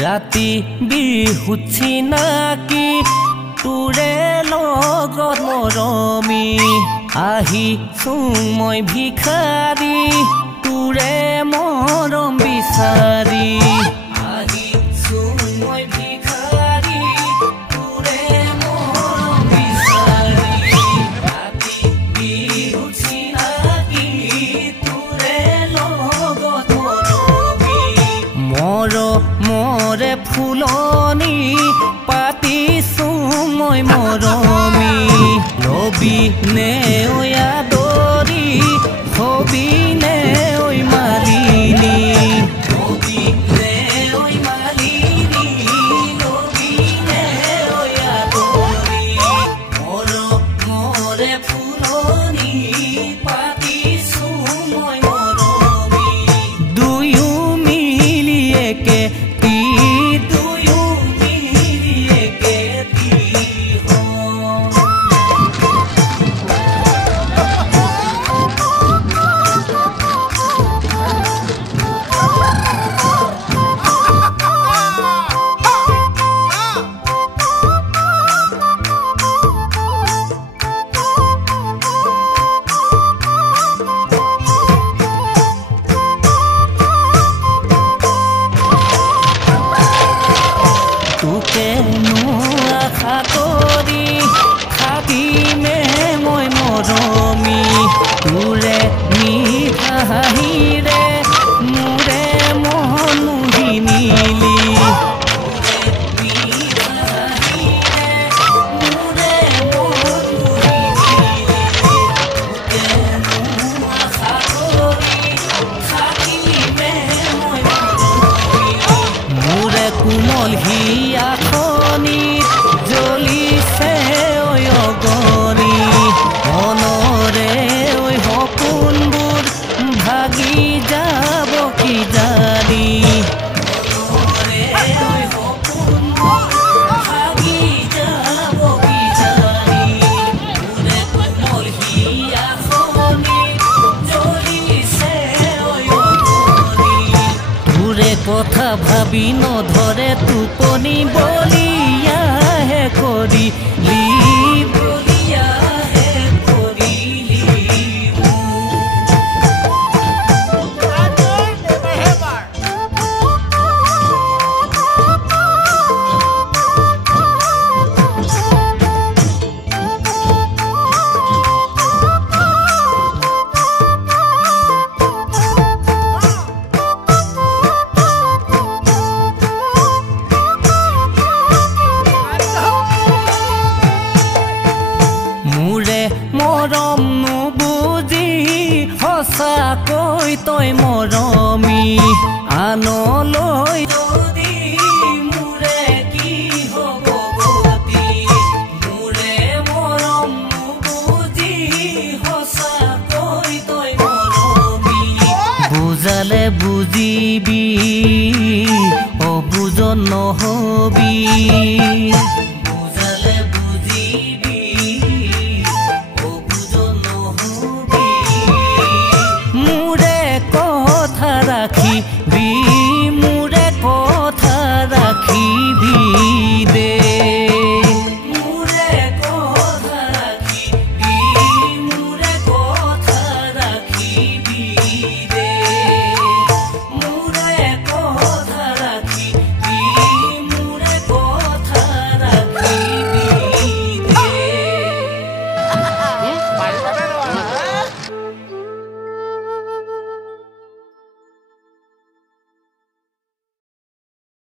ৰাতি বিহুত চিনাকি তোৰে লগত মৰমি আহিছো মই ভিখাৰী তোৰে মৰম বিচাৰি আহিছো মই ভিখাৰী তোৰে মৰম বিচাৰি ৰাতি বিহুত চিনাকি তোৰে লগত মৰে ফুলনি পাতিছো মই মৰমি লবি নে ঐ আদৰি হবি নে ঐ মালিনী হবি নে ঐ মালিনী লবি নে ঐ আদৰি মৰে ফুলনি পাতিছো মই মৰমি দুয়ো মিলি একে তোৰে মিঠা হাঁহিৰে মোৰে মন কিনিলি মোৰে কোমল হিয়াখনি জ্বলিছে অগনি মনৰে সপোনবোৰ ভাগি যাব কি জানি ভাগি যাব কি জানি মোৰে কোমল হিয়াখনি জ্বলিছে অগনি তোৰে কথা ভাবি নধৰে টোপনি বলিয়াহে কৰিলি মৰম নুবুজি সঁচাকৈ তই মৰমি আনলৈ যদি মোৰে কি হ'ব গতি মোৰে মৰম নুবুজি সঁচাকৈ তই মৰমি বুজালে বুজিবি অবুজ নহবি